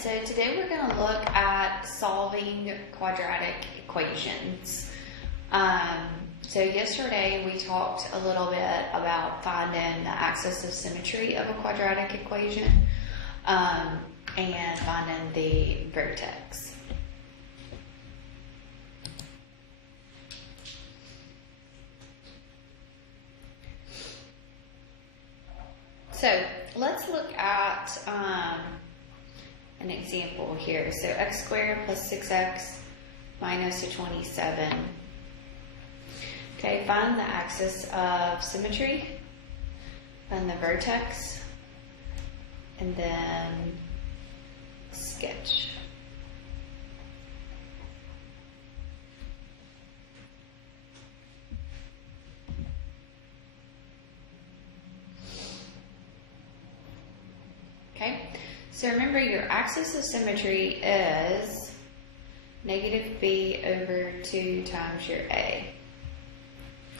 So today we're going to look at solving quadratic equations. So yesterday we talked a little bit about finding the axis of symmetry of a quadratic equation and finding the vertex. So let's look at an example here. So x squared plus 6x minus 27. Okay, find the axis of symmetry, find the vertex, and then sketch. Okay, so remember your axis of symmetry is negative b over 2 times your a.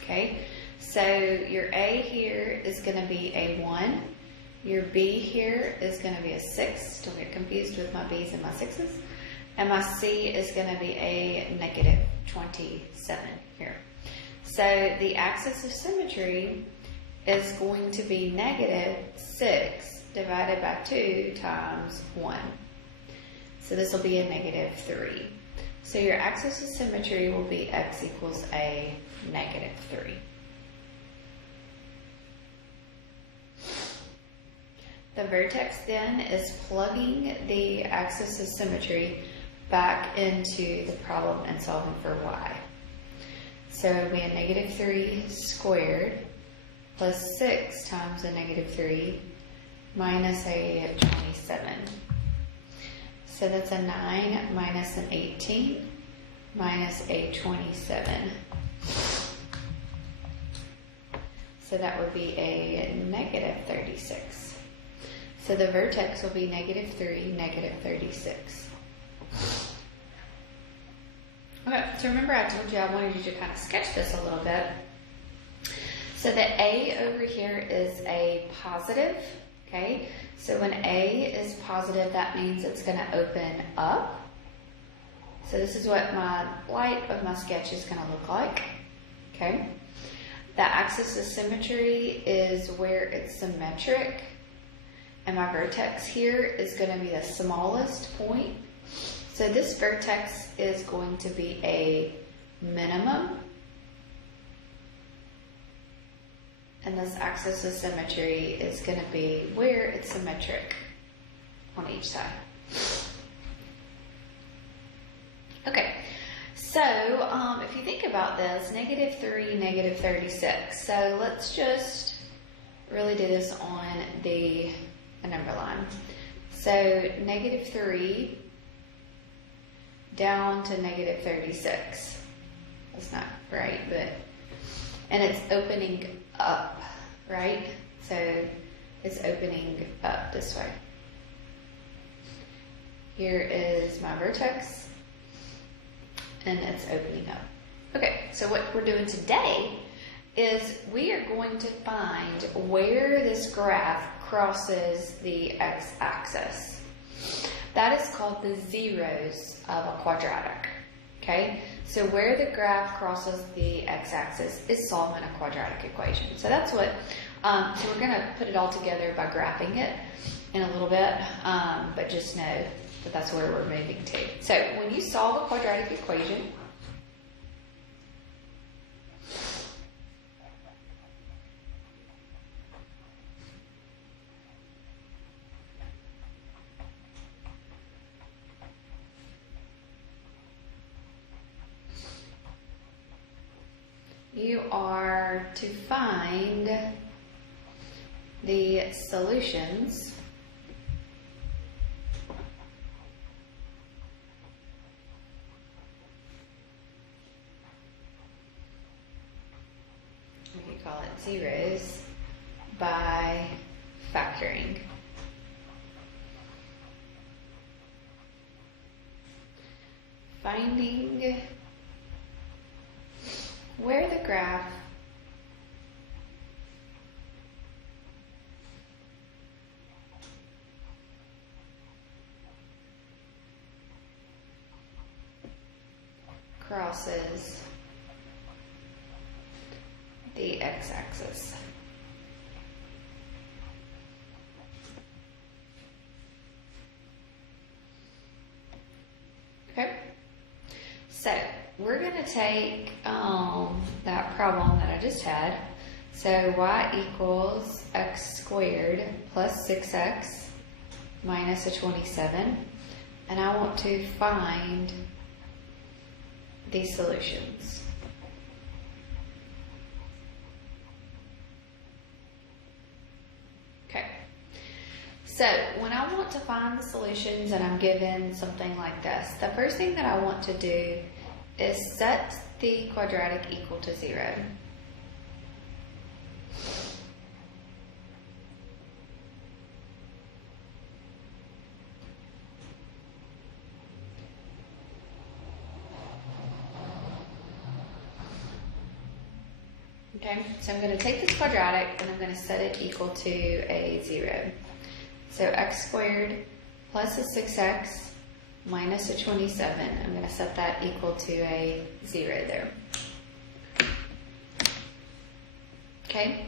Okay, so your a here is going to be a 1. Your b here is going to be a 6. Don't get confused with my b's and my 6's. And my c is going to be a negative 27 here. So the axis of symmetry is going to be negative 6 divided by 2 times 1. So this will be a negative 3. So your axis of symmetry will be x equals a negative 3. The vertex then is plugging the axis of symmetry back into the problem and solving for y. So it will be a negative 3 squared plus 6 times a negative 3 minus a 27. So that's a 9 minus an 18 minus a 27. So that would be a negative 36. So the vertex will be negative 3, negative 36. Okay, so remember I told you I wanted you to kind of sketch this a little bit. So the a over here is a positive. Okay, so when a is positive, that means it's going to open up. So this is what my light of my sketch is going to look like. Okay, the axis of symmetry is where it's symmetric, and my vertex here is going to be the smallest point. So this vertex is going to be a minimum. And this axis of symmetry is going to be where it's symmetric on each side. Okay, so if you think about this, negative 3, negative 36. So let's just really do this on the number line. So negative 3 down to negative 36. That's not right, but, and it's opening up, right? So it's opening up this way. Here is my vertex, and it's opening up. Okay, so what we're doing today is we are going to find where this graph crosses the x-axis. That is called the zeros of a quadratic. Okay, so where the graph crosses the x-axis is solving a quadratic equation. So that's what, so we're going to put it all together by graphing it in a little bit, but just know that that's where we're moving to. So when you solve a quadratic equation, you are to find the solutions we could call it zeros by factoring. Finding where the graph crosses the x-axis. Okay, so we're going to take that problem that I just had. So y equals x squared plus 6x minus a 27. And I want to find these solutions. Okay. So when I want to find the solutions and I'm given something like this, the first thing that I want to do is set the quadratic equal to 0. Okay, so I'm going to take this quadratic and I'm going to set it equal to a 0. So x squared plus a 6x minus a 27. I'm going to set that equal to a 0 there. Okay.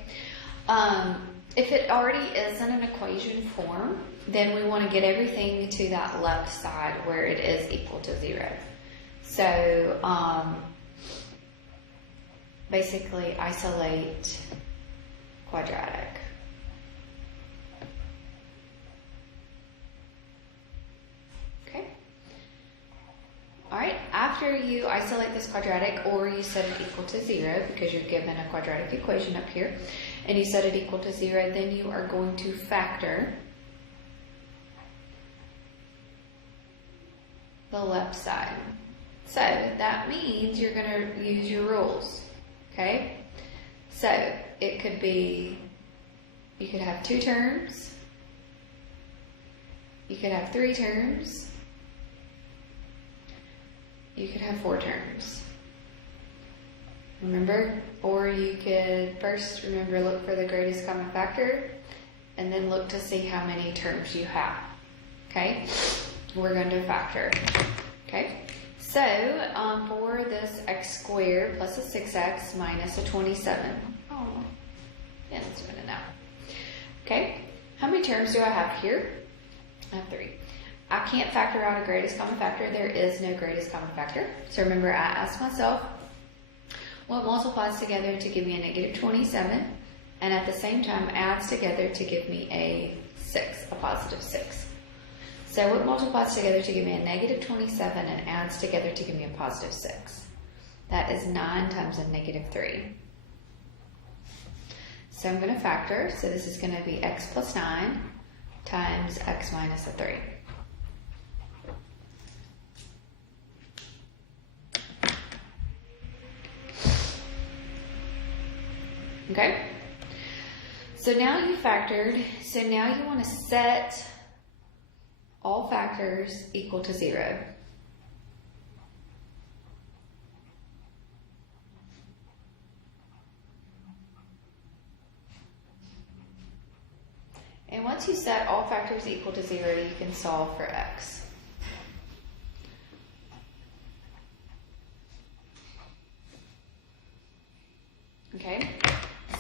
If it already is in an equation form, then we want to get everything to that left side where it is equal to 0. So, basically isolate quadratic. Okay. All right, after you isolate this quadratic or you set it equal to 0 because you're given a quadratic equation up here and you set it equal to 0, then you are going to factor the left side. So that means you're going to use your rules. Okay, so it could be, you could have 2 terms, you could have 3 terms, you could have 4 terms. Remember? Or you could first, remember, look for the greatest common factor and then look to see how many terms you have. Okay, we're going to factor. Okay. So, for this x squared plus a 6x minus a 27. Oh, yeah, let's do it now. Okay, how many terms do I have here? I have 3. I can't factor out a greatest common factor. There is no greatest common factor. So remember, I asked myself what multiplies together to give me a negative 27, and at the same time adds together to give me a 6, a positive 6. So what multiplies together to give me a negative 27 and adds together to give me a positive 6? That is 9 times a negative 3. So I'm going to factor. So this is going to be x plus 9 times x minus a 3. Okay? So now you factored. So now you want to set all factors equal to 0. And once you set all factors equal to 0, you can solve for x. Okay,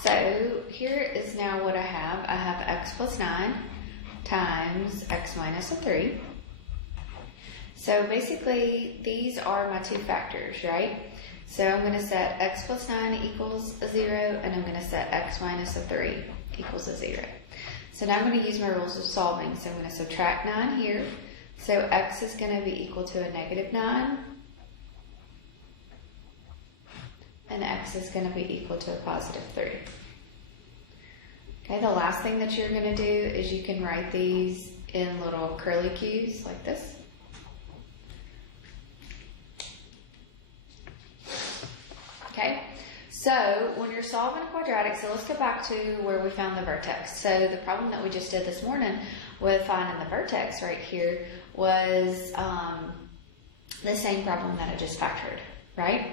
so here is now what I have. I have x plus 9 times x minus a 3. So basically, these are my 2 factors, right? So I'm going to set x plus 9 equals a 0, and I'm going to set x minus a 3 equals a 0. So now I'm going to use my rules of solving. So I'm going to subtract 9 here. So x is going to be equal to a negative 9, and x is going to be equal to a positive 3. Okay, the last thing that you're going to do is you can write these in little curly cues like this. Okay, so when you're solving a quadratic, so let's go back to where we found the vertex. So the problem that we just did this morning with finding the vertex right here was the same problem that I just factored, right?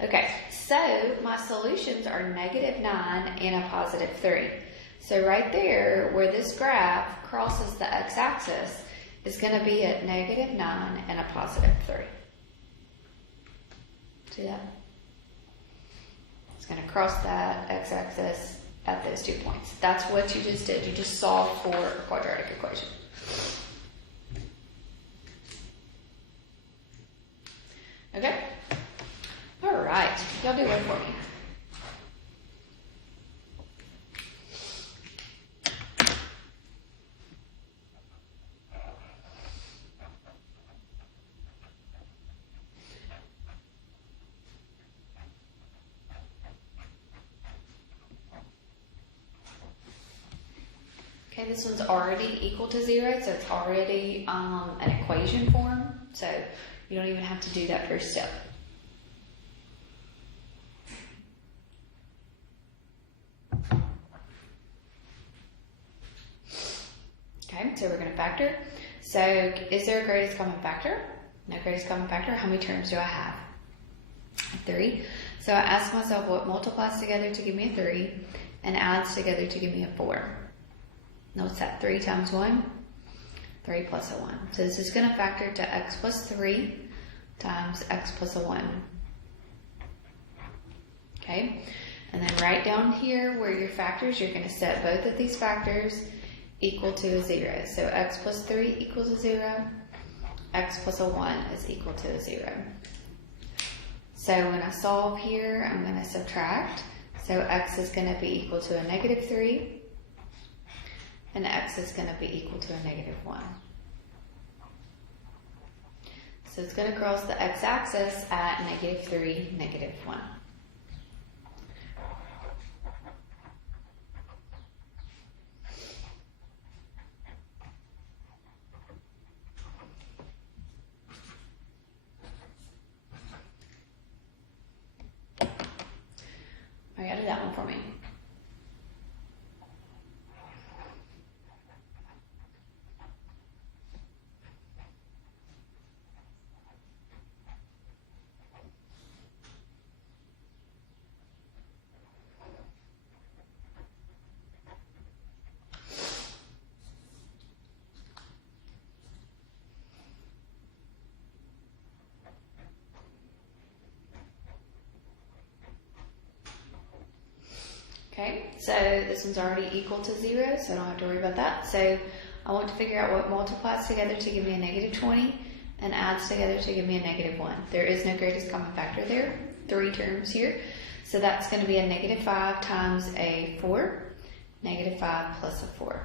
Okay, so my solutions are negative 9 and a positive 3. So right there, where this graph crosses the x-axis, is going to be at negative 9 and a positive 3. See that? It's going to cross that x-axis at those 2 points. That's what you just did. You just solved for a quadratic equation. Okay? All right. Y'all do one for me. Okay, this one's already equal to 0, so it's already an equation form, so you don't even have to do that first step. Okay, so we're going to factor. So is there a greatest common factor? No greatest common factor. How many terms do I have? 3. So I ask myself what multiplies together to give me a 3 and adds together to give me a 4. Notice that 3 times 1, 3 plus a 1. So this is going to factor to x plus 3 times x plus a 1. Okay, and then right down here where your factors, you're going to set both of these factors equal to a 0. So x plus 3 equals a 0, x plus a 1 is equal to a 0. So when I solve here, I'm going to subtract. So x is going to be equal to a negative 3. And x is going to be equal to a negative 1. So it's going to cross the x-axis at negative 3, negative 1. All right, do that one for me. Okay, so this one's already equal to 0, so I don't have to worry about that. So I want to figure out what multiplies together to give me a negative 20 and adds together to give me a negative 1. There is no greatest common factor there, 3 terms here. So that's going to be a negative 5 times a 4, negative 5 plus a 4.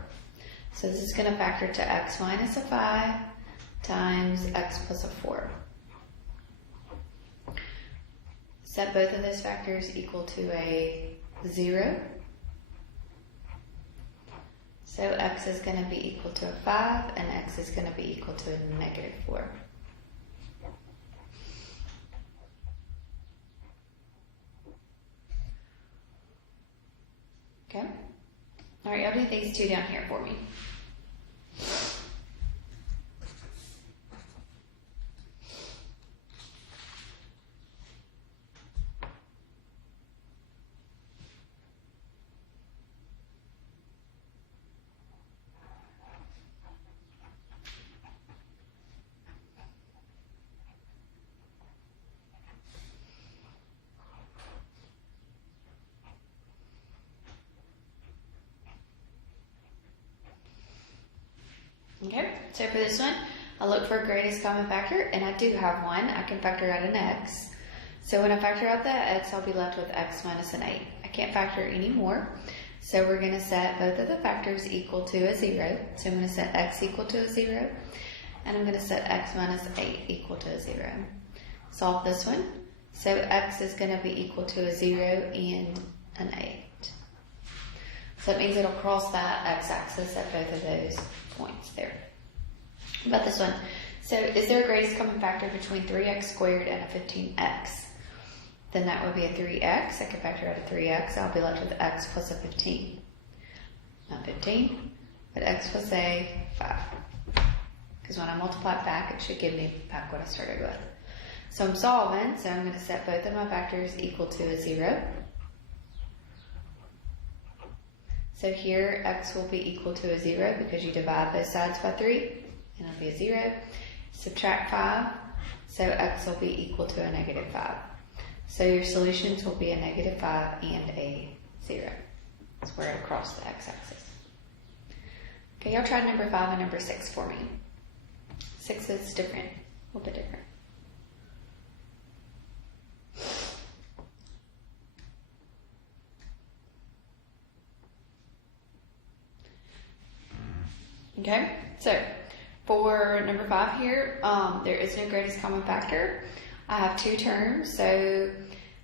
So this is going to factor to x minus a 5 times x plus a 4. Set both of those factors equal to a 0. So x is going to be equal to a 5 and x is going to be equal to a negative 4. Okay. All right, y'all do these two down here for me. Okay, so for this one, I look for greatest common factor, and I do have one. I can factor out an x. So when I factor out that x, I'll be left with x minus an 8. I can't factor any more, so we're going to set both of the factors equal to a 0. So I'm going to set x equal to a 0, and I'm going to set x minus 8 equal to a 0. Solve this one. So x is going to be equal to a 0 and an 8. So that means it'll cross that x-axis at both of those points there. About this one. So is there a greatest common factor between 3x squared and a 15x? Then that would be a 3x. I can factor out a 3x. I'll be left with x plus a 15. Not 15, but x plus a 5. Because when I multiply it back, it should give me back what I started with. So I'm solving, so I'm going to set both of my factors equal to a 0. So here, x will be equal to a 0 because you divide both sides by 3, and it'll be a 0. Subtract 5, so x will be equal to a negative 5. So your solutions will be a -5 and a 0. Square it across the x-axis. Okay, y'all try number 5 and number 6 for me. 6 is different, a little bit different. Okay, so for number 5 here, there is no greatest common factor. I have 2 terms, so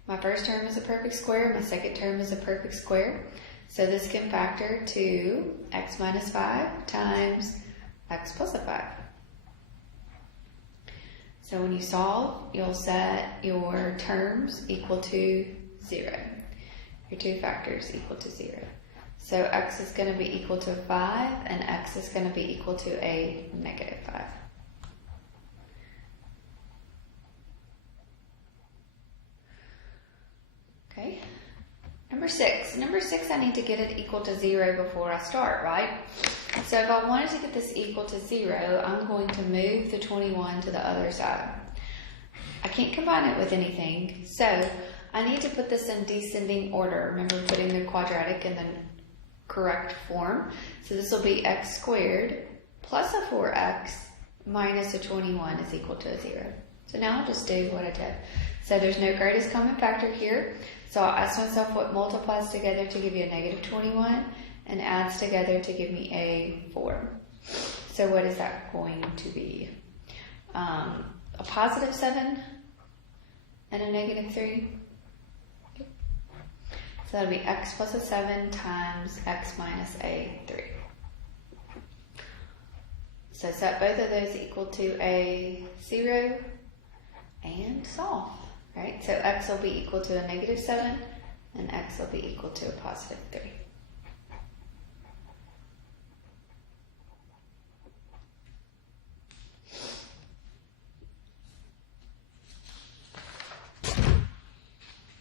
my first term is a perfect square, my second term is a perfect square. So this can factor to x minus 5 times x plus a 5. So when you solve, you'll set your terms equal to 0. Your 2 factors equal to 0. So x is going to be equal to 5 and x is going to be equal to a -5. Okay. Number 6. Number 6, I need to get it equal to 0 before I start, right? So if I wanted to get this equal to 0, I'm going to move the 21 to the other side. I can't combine it with anything, so I need to put this in descending order. Remember putting the quadratic in the correct form. So this will be x squared plus a 4x minus a 21 is equal to a 0. So now I'll just do what I did. So there's no greatest common factor here. So I'll ask myself what multiplies together to give you a -21 and adds together to give me a 4. So what is that going to be? A +7 and a -3. So that'll be x plus a 7 times x minus a 3. So set both of those equal to a 0 and solve. Right? So x will be equal to a -7 and x will be equal to a +3.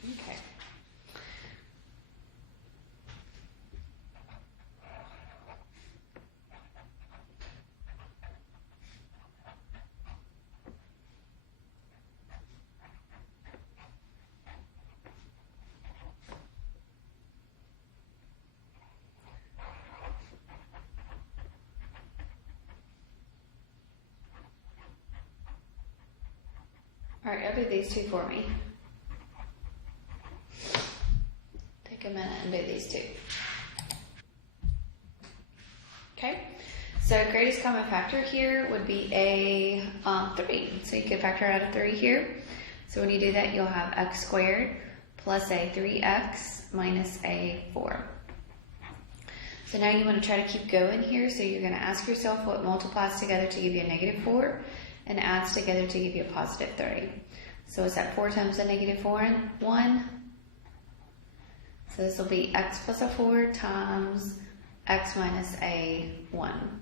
Okay. Alright, y'all do these 2 for me. Take a minute and do these 2. Okay, so greatest common factor here would be a 3. So you can factor out a 3 here. So when you do that, you'll have x squared plus a 3x minus a 4. So now you want to try to keep going here. So you're going to ask yourself what multiplies together to give you a -4 and adds together to give you a +3. So is that 4 times a -4 and 1? So this will be x plus a 4 times x minus a 1.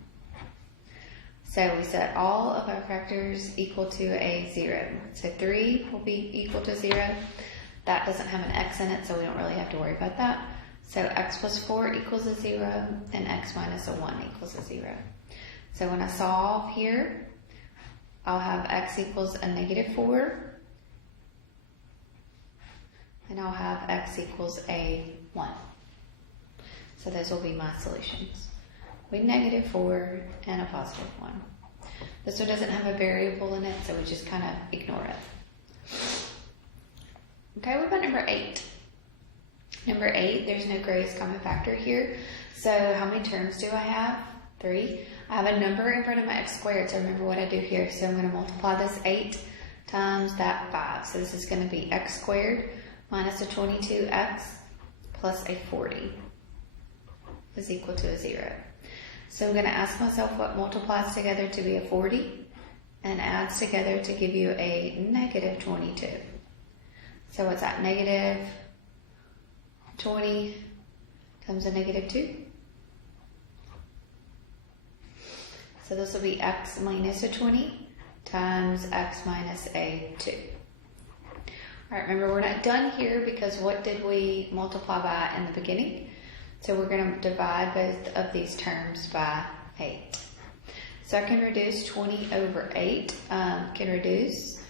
So we set all of our factors equal to a 0. So 3 will be equal to 0. That doesn't have an x in it, so we don't really have to worry about that. So x plus 4 equals a 0, and x minus a 1 equals a 0. So when I solve here, I'll have x equals a -4, and I'll have x equals a 1. So those will be my solutions. We -4 and a +1. This one doesn't have a variable in it, so we just kind of ignore it. Okay, what about number 8? Number 8, there's no greatest common factor here. So how many terms do I have? 3. I have a number in front of my x squared, so remember what I do here. So I'm going to multiply this 8 times that 5. So this is going to be x squared minus a 22x plus a 40 is equal to a 0. So I'm going to ask myself what multiplies together to be a 40 and adds together to give you a -22. So what's that? -20 times a -2. So this will be x minus a 20 times x minus a 2. All right, remember we're not done here because what did we multiply by in the beginning? So we're going to divide both of these terms by 8. So I can reduce 20 over 8, can reduce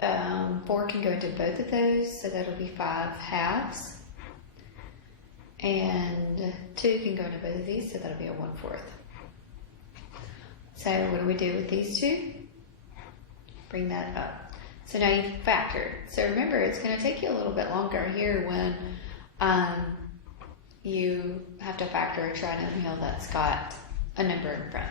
4 can go into both of those, so that'll be 5 halves. And 2 can go into both of these, so that'll be a 1/4. So what do we do with these two? Bring that up. So now you've factored. So remember, it's going to take you a little bit longer here when you have to factor a trinomial that's got a number in front.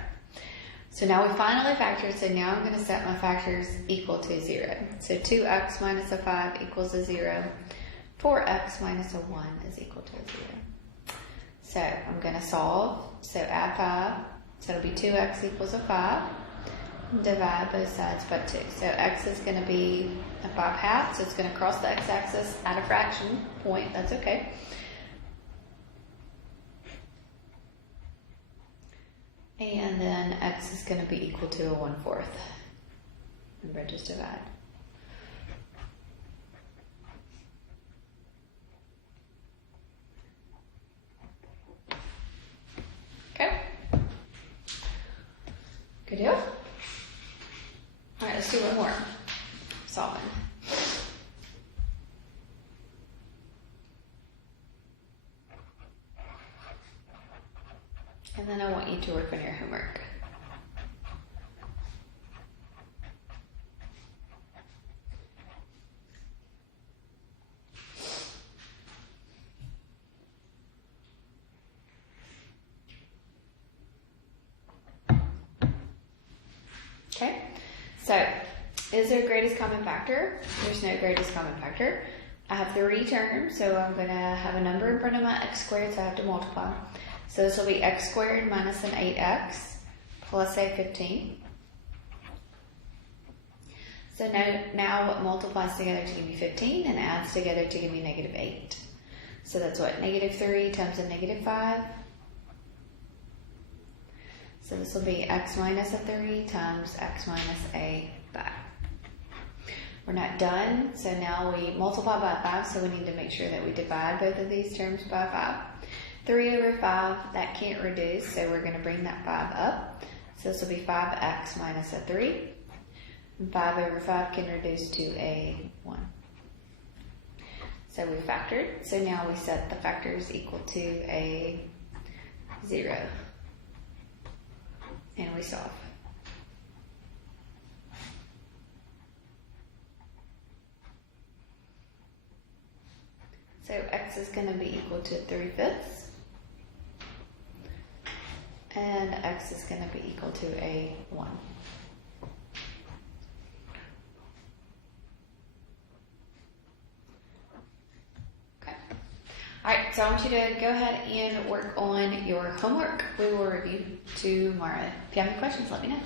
So now we finally factored, so now I'm going to set my factors equal to 0. So 2x minus a 5 equals a 0. 4x minus a 1 is equal to a 0. So I'm going to solve. So add 5. So it'll be 2x equals a 5. Divide both sides by 2. So x is going to be a 5 halves. So it's going to cross the x-axis at a fraction point. That's okay. And then x is going to be equal to a 1/4. Remember, just divide. Okay. Good deal. All right, let's do one more. Solving. And then I want you to work on your homework. Okay, so is there a greatest common factor? There's no greatest common factor. I have 3 terms, so I'm going to have a number in front of my x squared, so I have to multiply. So this will be x squared minus an 8x plus a 15. So now what multiplies together to give me 15 and adds together to give me negative 8. So that's what? Negative 3 times a negative 5. So this will be x minus a 3 times x minus a 5. We're not done, so now we multiply by 5, so we need to make sure that we divide both of these terms by 5. 3 over 5, that can't reduce, so we're going to bring that 5 up. So this will be 5x minus a 3. And 5 over 5 can reduce to a 1. So we factored, so now we set the factors equal to a 0. And we solve. So x is going to be equal to 3/5. And x is going to be equal to a 1. Okay. Alright, so I want you to go ahead and work on your homework. We will review tomorrow. If you have any questions, let me know.